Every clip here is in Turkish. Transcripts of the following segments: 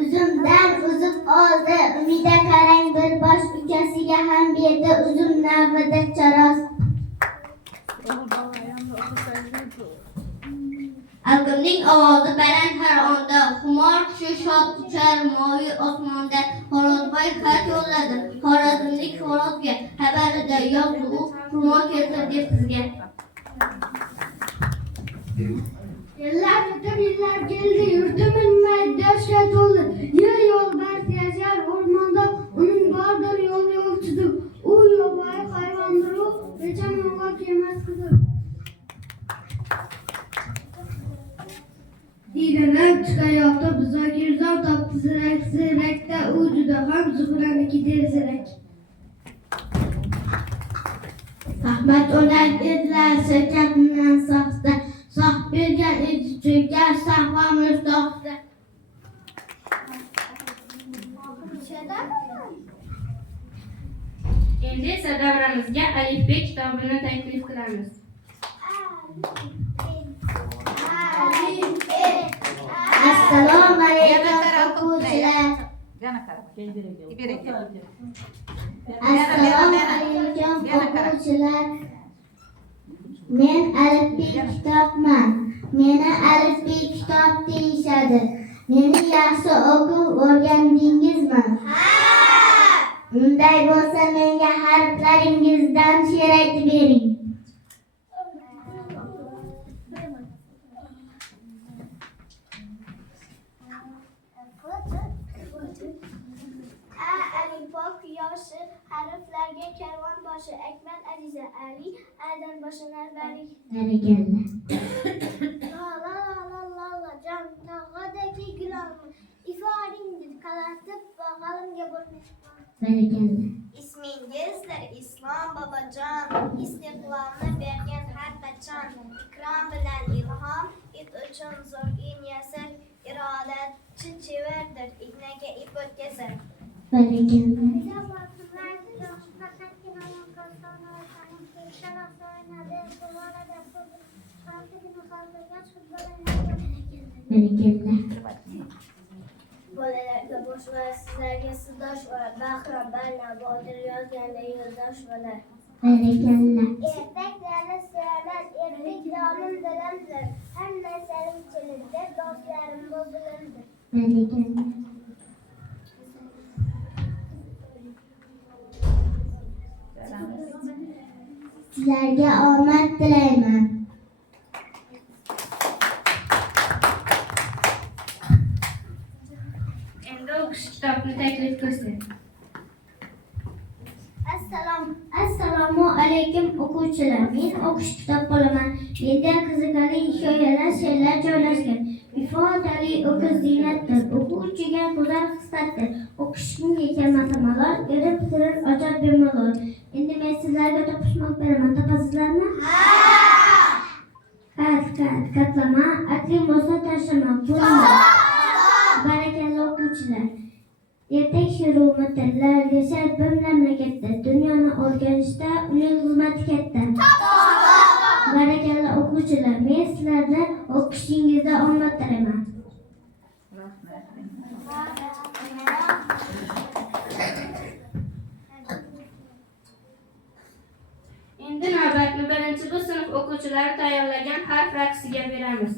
Uzumdan uzib oldi, umida qarang bir bosh ukasiga ham berdi, uzum navbada charos. Alqimning ovozi baland har onda, xumor qushi shod uchar moviy osmonda. Xo'rozboy xat yo'lladi Xorazmlik xo'rozga, xabarida yozdi u xurmo keltir deb sizga. Yillar o'tib yillar keldi, yurtimin maydashga to'ldi. Yer yo'lbars yashar o'rmonda, uning bordir yo'l yo'lchidir. U yovvoyi hayvondir, u necha mingga kelmas qidir. Diydalab chiqayoqda buzogirzoq topdi zirak-zirakda, u juda ham Zuhraniki derzirak. Rahmat o'lar dedilar shirkatidan soxta, sox bergan edi cho'kar sahva mustaqda. Endi esa davramizga alifbe kitobini taklif qilamiz. Assalomu alaykum o'quvchilar. Assalomu alaykum o'quvchilar. Men alifbe kitobman. Meni alifbe kitob deyishadi. Meni yaxshi o'qib o'rgandingizmi? Ha! Unday bo'lsa menga harflaringizdan she'r aytib bering. Yoshi harflarga karvon boshi Akmal Aliza Ali Adan boshinar bari. Barakalla. La la la la la jan tog'adagi gullarni ifodingiz qalatib bag'alimga bo'lmishman. Barakalla. Ismingizdir Islom bobojon, istiqlolni bergan har qachon. Ikrom bilan ilhom it uchun zo'r yasar, irodachi chevardir ignaga ip o'tkazar. Barakalla. Bolalarga bosh va sizlarga sirdosh va Bahrom Barna Botir yozganda yo'ldosh bo'lar. Barakalla. Ertak dali sirlar, ertak dolim dilimdir. Har narsaning chinida do'stlarim bo'zilimdir. Barakalla. Sizlarga omad tilayman. Endi o'qish kitobni taklif qilsin. Assalomu alaykum o'quvchilar. Men o'qish kitob qolaman. Menda qiziqarli hikoyalar, she'rlar joylashgan. Ifodali o'qish ziynatdir. O'quvchiga go'zal xislatdir. O'qishga kelmasa malol, erib tirir ajoyib bemalol. Endi men sizlarga topishmoq beraman. Topasizlarmi? Ha! Qatlama, atli bo'lsa tashlama. Barakalla o'quvchilar. Ertak shiru matallar yashar bir mamlakatda. Dunyoni o'rganishda uning xizmati katta. Barakalla o'quvchilar. Men sizlarga o'qishingizda omad tilayman. Endi navbatni birinchi sinf o'quvchilari tayyorlagan harf raqsiga beramiz.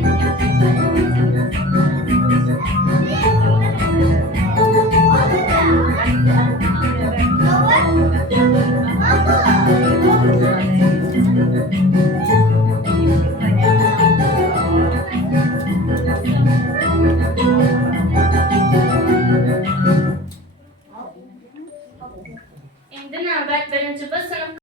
Thank you.